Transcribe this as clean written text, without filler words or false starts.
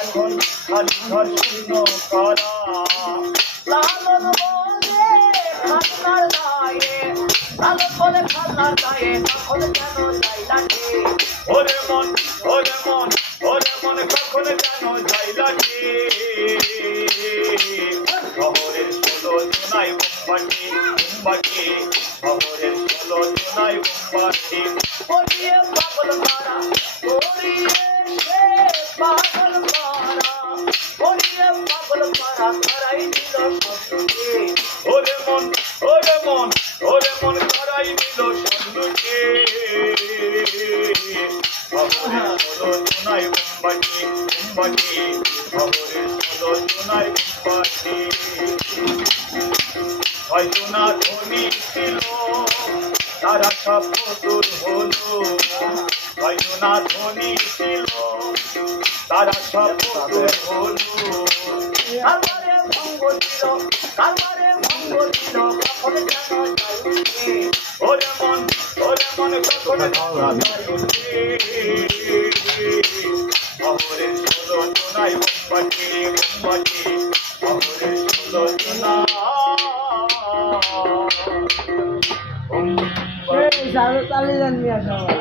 এখন খালি ঘর শূন্য করা লালন বলে খান্নার গায়ে লালন বলে খান্নার গায়ে তখন কেন যাই লাগে ওরে মন ওরে মন ওরে মন কখন কেন যাই লাগে শহরের 16 জোনাই বোম্বাটি বোম্বাটি শহরের 16 জোনাই বোম্বাটি ওরিয়ে পাগল মারা ওরিয়ে সে পাগল মারা ওরিয়ে পাগল মারা করাই দিল সন্ধুকে ওরে মন ওরে মন ওরে মন করাই দিল সন্ধুকে শহরের 16 জোনাই বোম্বাটি বোম্বাটি শহরের 16 জোনাই বোম্বাটি হয়তো না ধনী ছিল তারা সব দূর হলো হয়তো না ধনী ছিল তারা সব দূর হলো কারবারে ভঙ্গ ছিল কারবারে ভঙ্গ ছিল কখন কেন যাইছে ওরে মন কখন যাইছে শহরের 16 জোনাই বোম্বাটি বোম্বাটি শহরের 16 জোনাই চালিয়ে যান মিয়া সবাই।